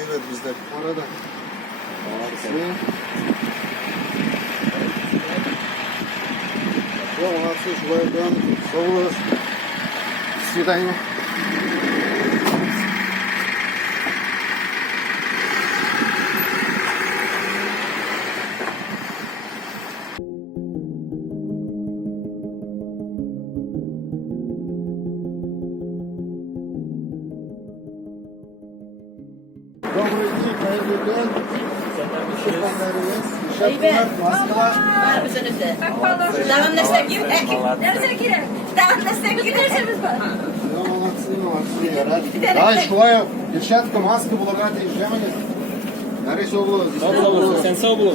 koyuver bizler. Arada. Yok, varsa şuraya devam edelim. Sağ olasın. Свидания. Добрый день, hayırlı gün. Var mısın üstü? Devam destek gibi. Nerede girer? Devam destek giderseniz bak. Ай, шулай перчатка, маска була, езжай. Нарис оглы. Sen sağ ol.